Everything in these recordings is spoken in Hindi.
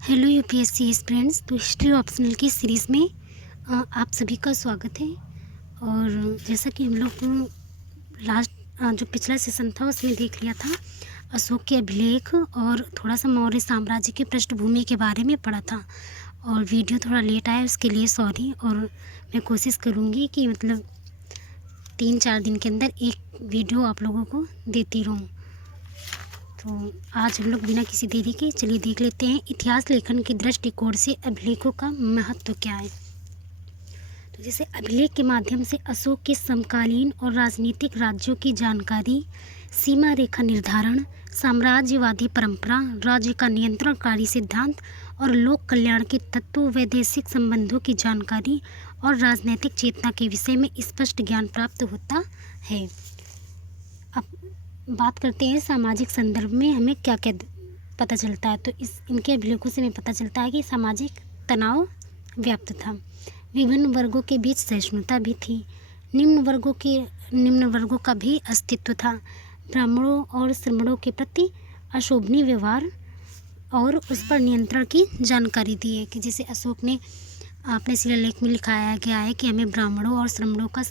Hello UPSC students. तो हिस्ट्री ऑप्शनल की सीरीज़ में आप सभी का स्वागत है। और जैसा कि हम लोग लास्ट जो पिछला सेशन था उसमें देख लिया था, अशोक के अभिलेख और थोड़ा सा मौर्य साम्राज्य की पृष्ठभूमि के बारे में पढ़ा था। और वीडियो थोड़ा लेट आया उसके लिए सॉरी। और मैं कोशिश करूँगी कि मतलब 3-4 दिन के अंदर एक वीडियो आप लोगों को देती रहूँ। तो आज हम लोग बिना किसी देरी के चलिए देख लेते हैं इतिहास लेखन के दृष्टिकोण से अभिलेखों का महत्व क्या है। तो जैसे अभिलेख के माध्यम से अशोक के समकालीन और राजनीतिक राज्यों की जानकारी, सीमा रेखा निर्धारण, साम्राज्यवादी परंपरा, राज्य का नियंत्रणकारी सिद्धांत और लोक कल्याण के तत्व, वैदेशिक संबंधों की जानकारी और राजनीतिक चेतना के विषय में स्पष्ट ज्ञान प्राप्त होता है। अब बात करते हैं सामाजिक संदर्भ में हमें क्या क्या पता चलता है। तो इनके अभिलेखों से हमें पता चलता है कि सामाजिक तनाव व्याप्त था, विभिन्न वर्गों के बीच सहिष्णुता भी थी, निम्न वर्गों का भी अस्तित्व था, ब्राह्मणों और श्रमणों के प्रति अशोभनीय व्यवहार और उस पर नियंत्रण की जानकारी दी है। कि जैसे अशोक ने अपने शिलालेख में लिखाया गया है कि हमें ब्राह्मणों और श्रमणों का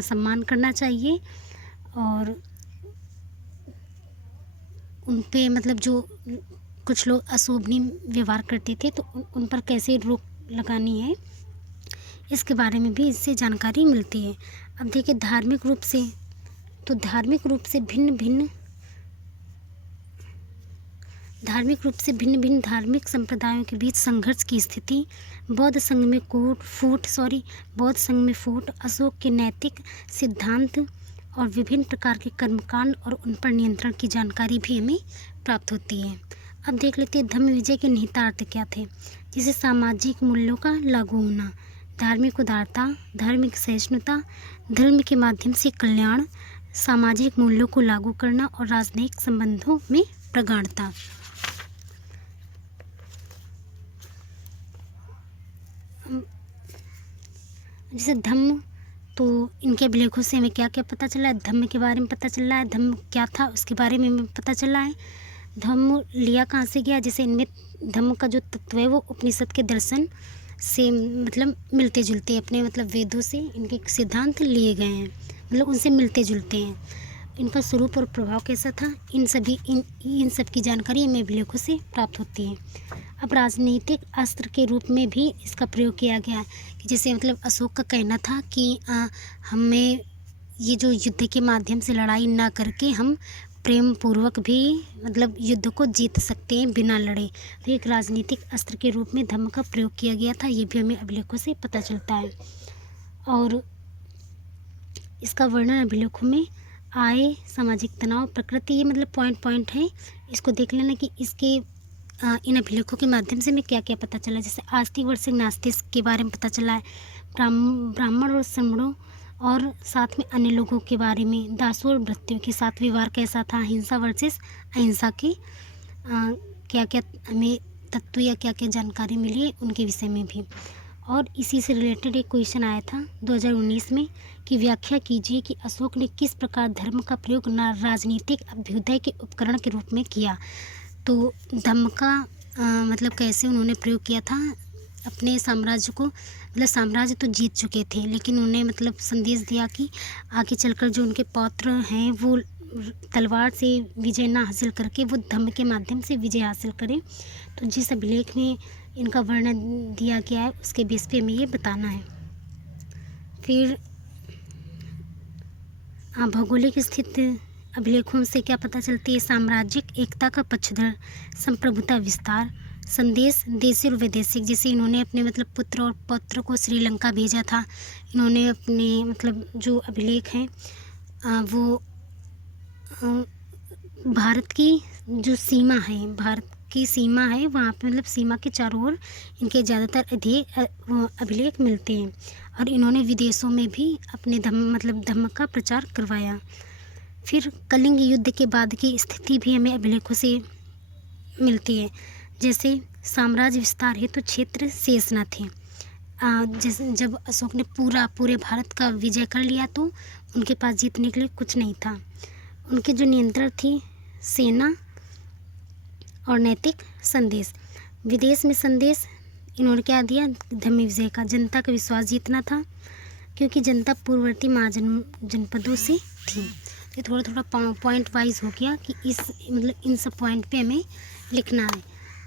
सम्मान करना चाहिए और उन पे मतलब जो कुछ लोग अशोभनीय व्यवहार करते थे तो उन पर कैसे रोक लगानी है, इसके बारे में भी इससे जानकारी मिलती है। अब देखिए धार्मिक रूप से भिन्न भिन्न धार्मिक संप्रदायों के बीच संघर्ष की स्थिति, बौद्ध संघ में फूट, अशोक के नैतिक सिद्धांत और विभिन्न प्रकार के कर्मकांड और उन पर नियंत्रण की जानकारी भी हमें प्राप्त होती है। अब देख लेते हैं धम्म विजय के निहितार्थ क्या थे। जैसे सामाजिक मूल्यों का लागू होना, धार्मिक उदारता, धार्मिक सहिष्णुता, धर्म के माध्यम से कल्याण, सामाजिक मूल्यों को लागू करना और राजनयिक संबंधों में प्रगाढ़ता। जैसे धम्म, तो इनके अभिलेखों से हमें क्या क्या पता चला है। धम्म के बारे में पता चल रहा है, धम्म क्या था उसके बारे में हमें पता चला है। धम्म लिया कहाँ से गया, जैसे इनमें धम्म का जो तत्व है वो उपनिषद के दर्शन से मतलब मिलते जुलते अपने मतलब वेदों से इनके सिद्धांत लिए गए हैं, मतलब उनसे मिलते जुलते हैं। इनका स्वरूप और प्रभाव कैसा था, इन सब की जानकारी हमें अभिलेखों से प्राप्त होती है। अब राजनीतिक अस्त्र के रूप में भी इसका प्रयोग किया गया है। कि जैसे मतलब अशोक का कहना था कि हमें ये जो युद्ध के माध्यम से लड़ाई ना करके हम प्रेम पूर्वक भी मतलब युद्ध को जीत सकते हैं बिना लड़े। तो एक राजनीतिक अस्त्र के रूप में धम्म का प्रयोग किया गया था, ये भी हमें अभिलेखों से पता चलता है। और इसका वर्णन अभिलेखों में आय, सामाजिक तनाव, प्रकृति, ये मतलब पॉइंट है, इसको देख लेना कि इसके इन अभिलेखों के माध्यम से हमें क्या क्या पता चला। जैसे आस्तिक वर्सेस नास्तिक के बारे में पता चला है, ब्राह्मण और श्रमणों और साथ में अन्य लोगों के बारे में, दासों और भृत्यों के साथ व्यवहार कैसा था, हिंसा वर्सेस अहिंसा के क्या क्या हमें तत्व या क्या क्या जानकारी मिली है उनके विषय में भी। और इसी से रिलेटेड एक क्वेश्चन आया था 2019 में कि व्याख्या कीजिए कि अशोक ने किस प्रकार धर्म का प्रयोग राजनीतिक अभ्युदय के उपकरण के रूप में किया। तो धम्म का मतलब कैसे उन्होंने प्रयोग किया था अपने साम्राज्य को, मतलब साम्राज्य तो जीत चुके थे लेकिन उन्हें मतलब संदेश दिया कि आगे चलकर जो उनके पौत्र हैं वो तलवार से विजय ना हासिल करके वो धम्म के माध्यम से विजय हासिल करें। तो जिस अभिलेख में इनका वर्णन दिया गया है उसके बेस पे हमें ये बताना है। फिर भौगोलिक स्थिति अभिलेखों से क्या पता चलती है, साम्राज्यिक एकता का पक्षधर, संप्रभुता विस्तार, संदेश देशी और वैदेशिक, जैसे इन्होंने अपने मतलब पुत्र और पौत्र को श्रीलंका भेजा था। इन्होंने अपने मतलब जो अभिलेख हैं वो भारत की जो सीमा है वहाँ पे मतलब सीमा के चारों ओर इनके ज़्यादातर अभिलेख मिलते हैं। और इन्होंने विदेशों में भी अपने धम्म का प्रचार करवाया। फिर कलिंग युद्ध के बाद की स्थिति भी हमें अभिलेखों से मिलती है। जैसे साम्राज्य विस्तार हेतु क्षेत्र शेष न थे। जैसे जब अशोक ने पूरे भारत का विजय कर लिया तो उनके पास जीतने के लिए कुछ नहीं था। उनके जो नियंत्रण थी सेना और नैतिक संदेश। विदेश में संदेश इन्होंने क्या दिया, धम्म विजय का। जनता का विश्वास जीतना था, क्योंकि जनता पूर्ववर्ती जनपदों से थी। ये थोड़ा थोड़ा पॉइंट वाइज हो गया कि इस मतलब इन सब पॉइंट पे हमें लिखना है।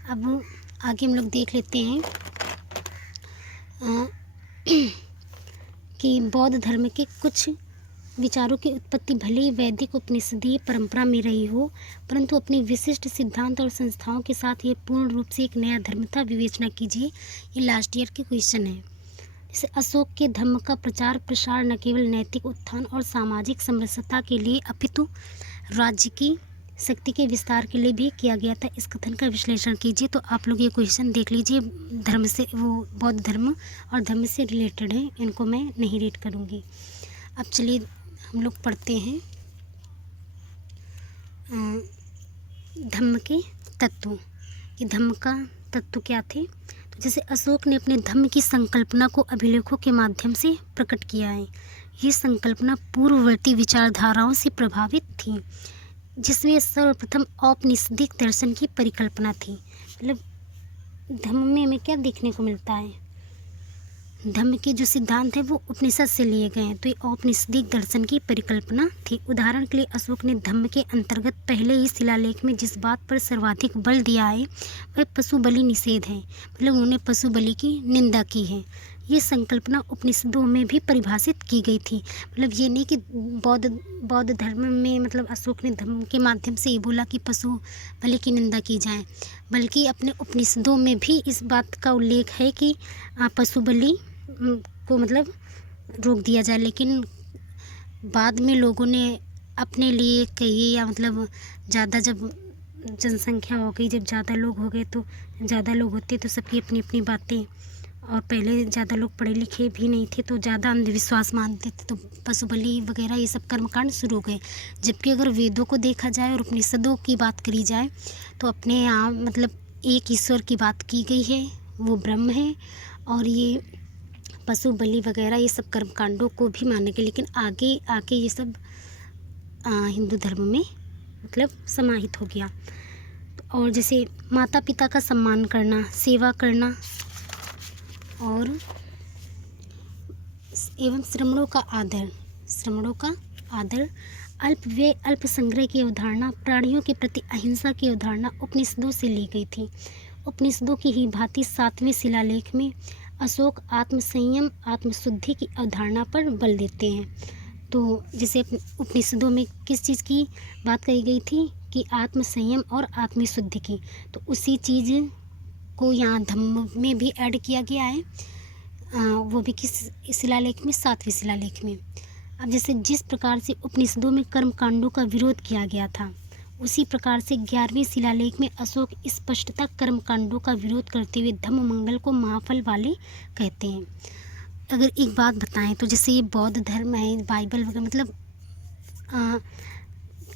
अब आगे हम लोग देख लेते हैं कि बौद्ध धर्म के कुछ विचारों की उत्पत्ति भले ही वैदिक उपनिषदीय परंपरा में रही हो, परंतु अपने विशिष्ट सिद्धांत और संस्थाओं के साथ ये पूर्ण रूप से एक नया धर्म था। विवेचना कीजिए। ये लास्ट ईयर के क्वेश्चन है। जैसे अशोक के धम्म का प्रचार प्रसार न केवल नैतिक उत्थान और सामाजिक समरसता के लिए अपितु राज्य की शक्ति के विस्तार के लिए भी किया गया था। इस कथन का विश्लेषण कीजिए। तो आप लोग ये क्वेश्चन देख लीजिए, धर्म से, वो बौद्ध धर्म और धम्म से रिलेटेड है, इनको मैं नहीं रीड करूँगी। अब चलिए हम लोग पढ़ते हैं धम्म के तत्व, कि धम्म का तत्व क्या थे। तो जैसे अशोक ने अपने धम्म की संकल्पना को अभिलेखों के माध्यम से प्रकट किया है। ये संकल्पना पूर्ववर्ती विचारधाराओं से प्रभावित थी, जिसमें सर्वप्रथम औपनिषदिक दर्शन की परिकल्पना थी। मतलब धम्म में हमें क्या देखने को मिलता है, धम्म के जो सिद्धांत है वो उपनिषद से लिए गए हैं, तो ये औपनिषदिक दर्शन की परिकल्पना थी। उदाहरण के लिए अशोक ने धम्म के अंतर्गत पहले ही शिलालेख में जिस बात पर सर्वाधिक बल दिया है वह पशु बलि निषेध है। मतलब उन्होंने पशु बलि की निंदा की है। ये संकल्पना उपनिषदों में भी परिभाषित की गई थी। मतलब ये नहीं कि बौद्ध धर्म में मतलब अशोक ने धम्म के माध्यम से ये बोला कि पशु बलि की निंदा की जाए, बल्कि अपने उपनिषदों में भी इस बात का उल्लेख है कि पशु बलि को मतलब रोक दिया जाए। लेकिन बाद में लोगों ने अपने लिए कहिए या मतलब ज़्यादा जब जनसंख्या हो गई, जब ज़्यादा लोग हो गए, तो ज़्यादा लोग होते तो सबकी अपनी अपनी बातें, और पहले ज़्यादा लोग पढ़े लिखे भी नहीं थे तो ज़्यादा अंधविश्वास मानते थे, तो पशु बलि वगैरह ये सब कर्मकांड शुरू हो गए। जबकि अगर वेदों को देखा जाए और उपनिषदों की बात करी जाए तो अपने यहाँ मतलब एक ईश्वर की बात की गई है, वो ब्रह्म है, और ये पशु बलि वगैरह ये सब कर्मकांडों को भी मानेंगे। लेकिन आगे आके ये सब हिंदू धर्म में मतलब समाहित हो गया। और जैसे माता पिता का सम्मान करना, सेवा करना और एवं श्रमणों का आदर, अल्प व्यय अल्प संग्रह की अवधारणा, प्राणियों के प्रति अहिंसा की अवधारणा उपनिषदों से ली गई थी। उपनिषदों की ही भांति 7वें शिलालेख में अशोक आत्मसंयम आत्मशुद्धि की अवधारणा पर बल देते हैं। तो जैसे उपनिषदों में किस चीज़ की बात कही गई थी कि आत्मसंयम और आत्मशुद्धि की, तो उसी चीज़ को यहाँ धम्म में भी ऐड किया गया है। वो भी किस शिलालेख में, 7वें शिलालेख में। अब जैसे जिस प्रकार से उपनिषदों में कर्मकांडों का विरोध किया गया था, उसी प्रकार से 11वें शिलालेख में अशोक स्पष्टता कर्मकांडों का विरोध करते हुए धम्म मंगल को महाफल वाले कहते हैं। अगर एक बात बताएं तो जैसे ये बौद्ध धर्म है, बाइबल वगैरह, मतलब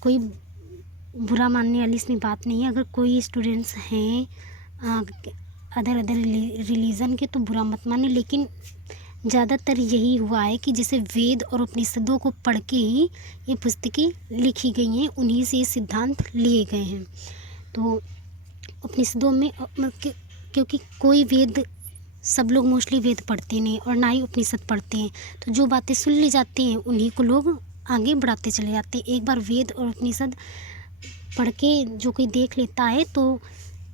कोई बुरा मानने वाली इसमें बात नहीं है। अगर कोई स्टूडेंट्स हैं अदर रिलीजन के तो बुरा मत माने, लेकिन ज़्यादातर यही हुआ है कि जैसे वेद और उपनिषदों को पढ़ के ही ये पुस्तकें लिखी गई हैं, उन्हीं से ये सिद्धांत लिए गए हैं। तो उपनिषदों में क्योंकि कोई वेद, सब लोग मोस्टली वेद पढ़ते नहीं और ना ही उपनिषद पढ़ते हैं, तो जो बातें सुन ली जाती हैं उन्हीं को लोग आगे बढ़ाते चले जाते हैं। एक बार वेद और उपनिषद पढ़ के जो कोई देख लेता है तो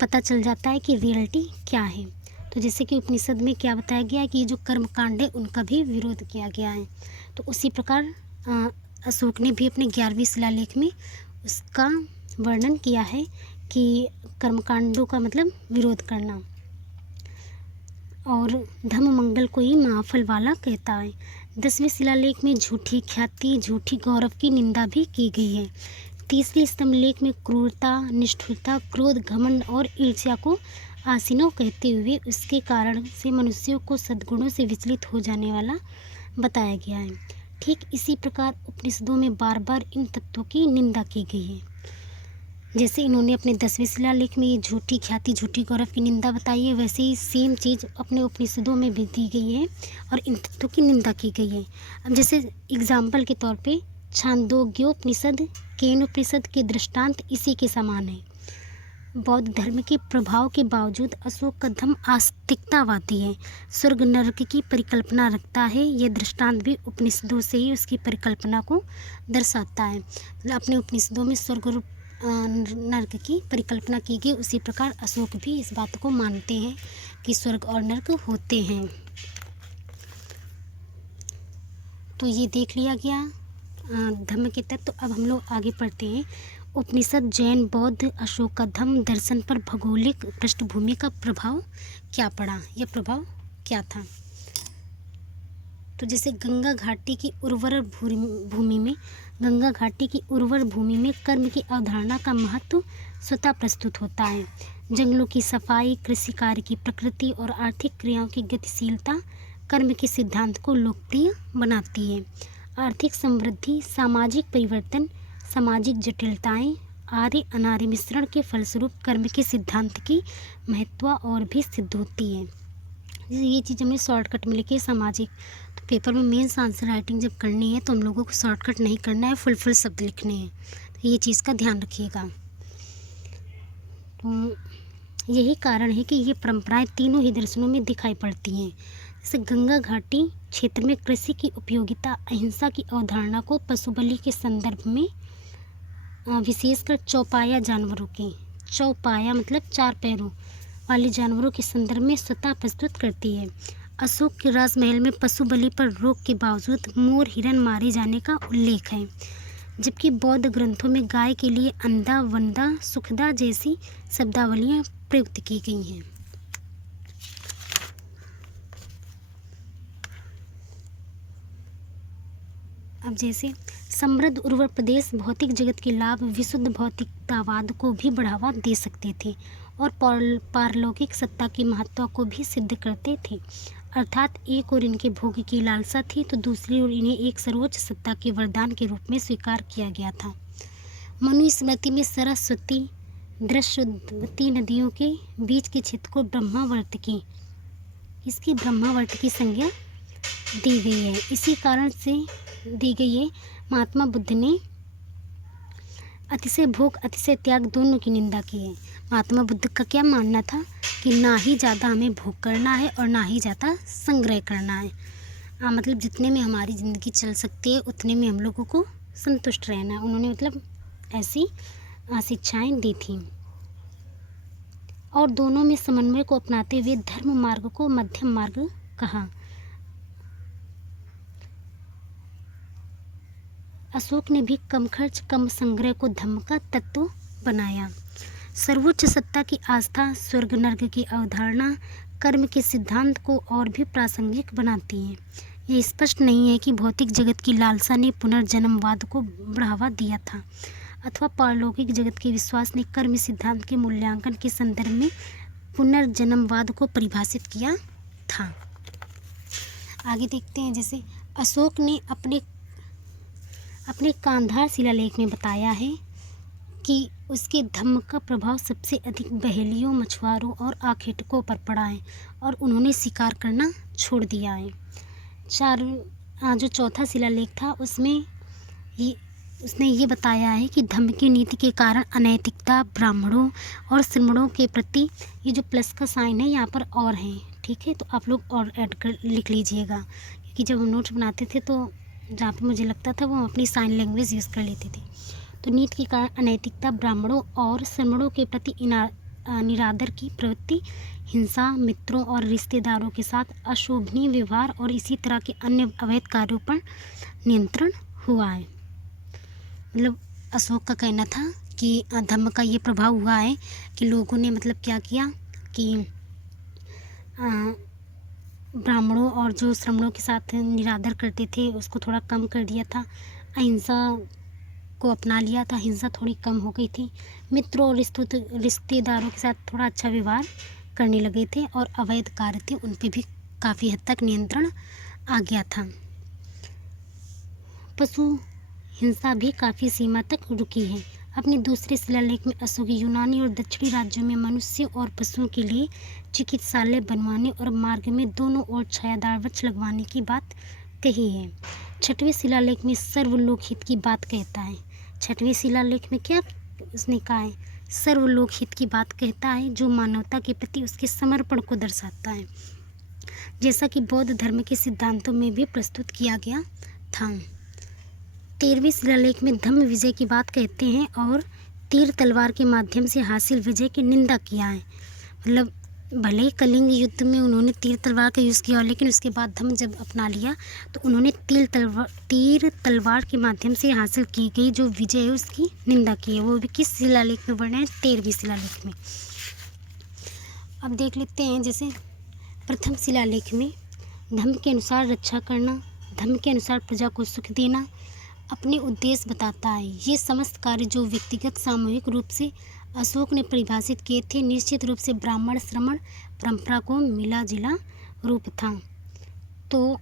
पता चल जाता है कि रियलिटी क्या है। तो जैसे कि उपनिषद में क्या बताया गया है कि ये जो कर्मकांड है उनका भी विरोध किया गया है, तो उसी प्रकार अशोक ने भी अपने 11वें शिलालेख में उसका वर्णन किया है कि कर्मकांडों का मतलब विरोध करना, और धम्म मंगल को ही महाफल वाला कहता है। 10वें शिलालेख में झूठी ख्याति, झूठी गौरव की निंदा भी की गई है। 3रे स्तंभलेख में क्रूरता, निष्ठुरता, क्रोध, घमंड और ईर्ष्या को आसीनो कहते हुए उसके कारण से मनुष्यों को सद्गुणों से विचलित हो जाने वाला बताया गया है। ठीक इसी प्रकार उपनिषदों में बार बार इन तत्वों की निंदा की गई है। जैसे इन्होंने अपने 10वें शिलालेख में ये झूठी ख्याति, झूठी गौरव की निंदा बताई है, वैसे ही सेम चीज़ अपने उपनिषदों में भी दी गई है और इन तत्वों की निंदा की गई है। अब जैसे एग्जाम्पल के तौर पे छांदोग्योपनिषद, केनोपनिषद के दृष्टांत इसी के समान है। बौद्ध धर्म के प्रभाव के बावजूद अशोक का धम्म आस्तिकतावादी है, स्वर्ग नरक की परिकल्पना रखता है। यह दृष्टांत भी उपनिषदों से ही उसकी परिकल्पना को दर्शाता है। मतलब अपने उपनिषदों में स्वर्ग और नरक की परिकल्पना की गई, उसी प्रकार अशोक भी इस बात को मानते हैं कि स्वर्ग और नरक होते हैं। तो ये देख लिया गया धम्म के तत्व। अब हम लोग आगे पढ़ते हैं। उपनिषद, जैन, बौद्ध, अशोक का धम्म दर्शन पर भौगोलिक पृष्ठभूमि का प्रभाव क्या पड़ा, यह प्रभाव क्या था। तो जैसे गंगा घाटी की उर्वर भूमि में कर्म की अवधारणा का महत्व स्वतः प्रस्तुत होता है। जंगलों की सफाई, कृषि कार्य की प्रकृति और आर्थिक क्रियाओं की गतिशीलता कर्म के सिद्धांत को लोकप्रिय बनाती है। आर्थिक समृद्धि, सामाजिक परिवर्तन, सामाजिक जटिलताएं, आर्य अनार्य मिश्रण के फलस्वरूप कर्म के सिद्धांत की महत्व और भी सिद्ध होती है। ये चीज़ हमें शॉर्टकट में लिखी है सामाजिक। तो पेपर में मेंस आंसर राइटिंग जब करनी है तो हम लोगों को शॉर्टकट नहीं करना है, फुल शब्द लिखने हैं। तो ये चीज़ का ध्यान रखिएगा। तो यही कारण है कि ये परंपराएं तीनों ही दर्शनों में दिखाई पड़ती हैं। जैसे गंगा घाटी क्षेत्र में कृषि की उपयोगिता, अहिंसा की अवधारणा को पशु बलि के संदर्भ में विशेषकर चौपाया जानवरों के, चौपाया मतलब 4 पैरों वाले जानवरों के संदर्भ में स्वतः प्रस्तुत करती है। अशोक के राजमहल में पशु बलि पर रोक के बावजूद मोर, हिरन मारे जाने का उल्लेख है, जबकि बौद्ध ग्रंथों में गाय के लिए अंधा, वंदा, सुखदा जैसी शब्दावलियाँ प्रयुक्त की गई हैं। अब जैसे समृद्ध उर्वर प्रदेश भौतिक जगत के लाभ विशुद्ध भौतिकतावाद को भी बढ़ावा दे सकते थे और पारलौकिक सत्ता की महत्व को भी सिद्ध करते थे। अर्थात एक ओर इनके भोग की लालसा थी तो दूसरी ओर इन्हें एक सर्वोच्च सत्ता के वरदान के रूप में स्वीकार किया गया था। मनुस्मृति में सरस्वती, दृश्यवती नदियों के बीच के क्षेत्र को ब्रह्मावर्त की संज्ञा दी गई है। इसी कारण से दी गई है। महात्मा बुद्ध ने अतिशय भोग, अतिशय त्याग दोनों की निंदा की है। महात्मा बुद्ध का क्या मानना था कि ना ही ज़्यादा हमें भोग करना है और ना ही ज़्यादा संग्रह करना है। मतलब जितने में हमारी ज़िंदगी चल सकती है उतने में हम लोगों को संतुष्ट रहना है। उन्होंने मतलब ऐसी शिक्षाएं दी थी और दोनों में समन्वय को अपनाते हुए धर्म मार्ग को मध्यम मार्ग कहा। अशोक ने भी कम खर्च, कम संग्रह को धम्म का तत्व बनाया। सर्वोच्च सत्ता की आस्था, स्वर्ग नरक की अवधारणा कर्म के सिद्धांत को और भी प्रासंगिक बनाती है। ये स्पष्ट नहीं है कि भौतिक जगत की लालसा ने पुनर्जन्मवाद को बढ़ावा दिया था अथवा पारलौकिक जगत के विश्वास ने कर्म सिद्धांत के मूल्यांकन के संदर्भ में पुनर्जन्मवाद को परिभाषित किया था। आगे देखते हैं। जैसे अशोक ने अपने कांधार शिलालेख में बताया है कि उसके धम्म का प्रभाव सबसे अधिक बहेलियों, मछुआरों और आखेटकों पर पड़ा है और उन्होंने शिकार करना छोड़ दिया है। जो चौथा शिलालेख था उसमें उसने ये बताया है कि धम्म की नीति के कारण अनैतिकता, ब्राह्मणों और श्रमणों के प्रति, ये जो प्लस का साइन है यहाँ पर और है, ठीक है, तो आप लोग और ऐड कर लिख लीजिएगा, क्योंकि जब हम नोट्स बनाते थे तो जहाँ पे मुझे लगता था वो अपनी साइन लैंग्वेज यूज़ कर लेते थे। तो नीति के कारण अनैतिकता, ब्राह्मणों और श्रमणों के प्रति निरादर की प्रवृत्ति, हिंसा, मित्रों और रिश्तेदारों के साथ अशोभनीय व्यवहार और इसी तरह के अन्य अवैध कार्यों पर नियंत्रण हुआ है। मतलब अशोक का कहना था कि धम्म का ये प्रभाव हुआ है कि लोगों ने मतलब क्या किया कि ब्राह्मणों और जो श्रमणों के साथ निरादर करते थे उसको थोड़ा कम कर दिया था, अहिंसा को अपना लिया था, हिंसा थोड़ी कम हो गई थी, मित्रों और रिश्तेदारों के साथ थोड़ा अच्छा व्यवहार करने लगे थे और अवैध कार्य थे उन पे भी काफ़ी हद तक नियंत्रण आ गया था। पशु हिंसा भी काफ़ी सीमा तक रुकी है। अपने दूसरे शिलालेख में अशोक यूनानी और दक्षिणी राज्यों में मनुष्य और पशुओं के लिए चिकित्सालय बनवाने और मार्ग में दोनों ओर छायादार वृक्ष लगवाने की बात कही है। छठवें शिलालेख में सर्वलोक हित की बात कहता है। छठवें शिलालेख में क्या उसने कहा है सर्वलोक हित की बात कहता है, जो मानवता के प्रति उसके समर्पण को दर्शाता है, जैसा कि बौद्ध धर्म के सिद्धांतों में भी प्रस्तुत किया गया था। 13वें शिलालेख में धम्म विजय की बात कहते हैं और तीर तलवार के माध्यम से हासिल विजय की निंदा किया है। मतलब भले ही कलिंग युद्ध में उन्होंने तीर तलवार का यूज़ किया, लेकिन उसके बाद धम्म जब अपना लिया तो उन्होंने तीर तलवार के माध्यम से हासिल की गई जो विजय है उसकी निंदा की है। वो भी किस शिलालेख में वर्णन है? 13वें शिलालेख में। अब देख लेते हैं, जैसे प्रथम शिलालेख में धम्म के अनुसार रक्षा करना, धम्म के अनुसार प्रजा को सुख देना अपने उद्देश्य बताता है। ये समस्त कार्य जो व्यक्तिगत सामूहिक रूप से अशोक ने परिभाषित किए थे, निश्चित रूप से ब्राह्मण श्रमण परंपरा को मिला जुला रूप था। तो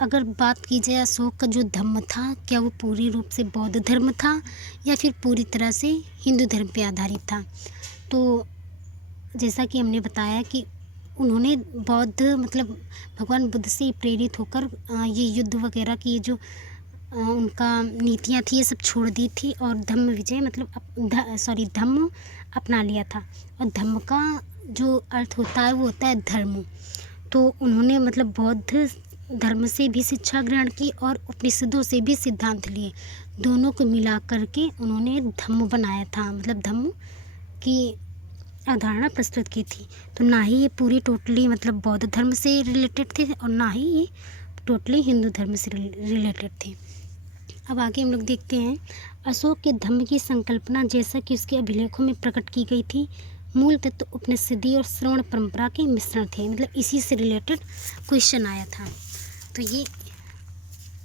अगर बात की जाए अशोक का जो धम्म था, क्या वो पूरी रूप से बौद्ध धर्म था या फिर पूरी तरह से हिंदू धर्म पे आधारित था? तो जैसा कि हमने बताया कि उन्होंने बौद्ध मतलब भगवान बुद्ध से प्रेरित होकर ये युद्ध वगैरह की जो उनका नीतियाँ थी ये सब छोड़ दी थी और धम्म विजय मतलब धम्म अपना लिया था। और धम्म का जो अर्थ होता है वो होता है धर्म। तो उन्होंने मतलब बौद्ध धर्म से भी शिक्षा ग्रहण की और उपनिषदों से भी सिद्धांत लिए, दोनों को मिला करके उन्होंने धम्म बनाया था, मतलब धम्म की अवधारणा प्रस्तुत की थी। तो ना ही ये पूरी टोटली मतलब बौद्ध धर्म से रिलेटेड थे और ना ही ये टोटली हिंदू धर्म से रिलेटेड थे। अब आगे हम लोग देखते हैं, अशोक के धम्म की संकल्पना जैसा कि उसके अभिलेखों में प्रकट की गई थी, मूल तत्व उपनिषदीय और श्रवण परंपरा के मिश्रण थे। मतलब इसी से रिलेटेड क्वेश्चन आया था। तो ये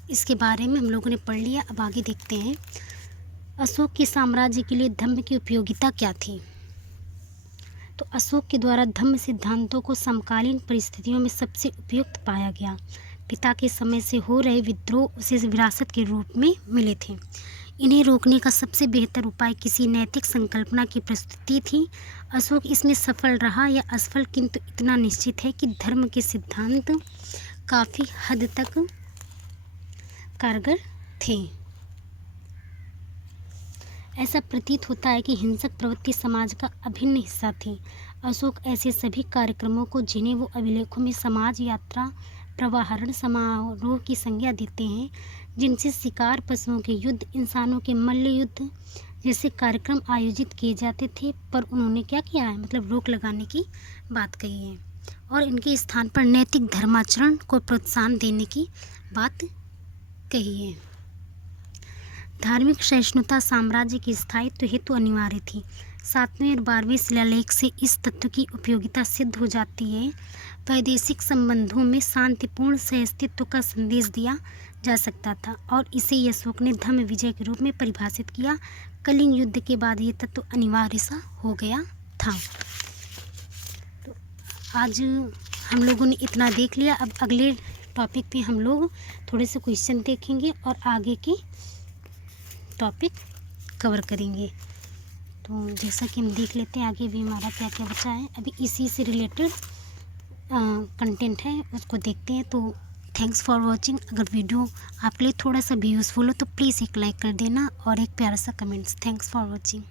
इसके बारे में हम लोगों ने पढ़ लिया। अब आगे देखते हैं, अशोक के साम्राज्य के लिए धम्म की उपयोगिता क्या थी? तो अशोक के द्वारा धम्म सिद्धांतों को समकालीन परिस्थितियों में सबसे उपयुक्त पाया गया। पिता के समय से हो रहे विद्रोह उसे विरासत के रूप में मिले थे। इन्हें रोकने का सबसे बेहतर उपाय किसी नैतिक संकल्पना की प्रस्तुति थी। अशोक इसमें सफल रहा या असफल, किंतु इतना निश्चित है कि धर्म के सिद्धांत काफ़ी हद तक कारगर थे। ऐसा प्रतीत होता है कि हिंसक प्रवृत्ति समाज का अभिन्न हिस्सा थी। अशोक ऐसे सभी कार्यक्रमों को जिन्हें वो अभिलेखों में समाज यात्रा प्रवाहरण समारोह की संज्ञा देते हैं, जिनसे शिकार पशुओं के युद्ध, इंसानों के मल्ल युद्ध जैसे कार्यक्रम आयोजित किए जाते थे, पर उन्होंने क्या किया है, मतलब रोक लगाने की बात कही है और इनके स्थान पर नैतिक धर्माचरण को प्रोत्साहन देने की बात कही है। धार्मिक सहिष्णुता साम्राज्य के स्थायित्व हेतु अनिवार्य थी। 7वें और 12वें शिलालेख से इस तत्व की उपयोगिता सिद्ध हो जाती है। वैदेशिक संबंधों में शांतिपूर्ण सहअस्तित्व का संदेश दिया जा सकता था और इसे अशोक ने धम्म विजय के रूप में परिभाषित किया। कलिंग युद्ध के बाद ये तत्व अनिवार्य सा हो गया था। तो आज हम लोगों ने इतना देख लिया। अब अगले टॉपिक पे हम लोग थोड़े से क्वेश्चन देखेंगे और आगे की टॉपिक कवर करेंगे। तो जैसा कि हम देख लेते हैं आगे भी हमारा क्या क्या बचा है। अभी इसी से रिलेटेड कंटेंट है, उसको देखते हैं। तो थैंक्स फॉर वॉचिंग। अगर वीडियो आपके लिए थोड़ा सा भी यूज़फुल हो तो प्लीज़ एक लाइक कर देना और एक प्यारा सा कमेंट्स। Thanks for watching.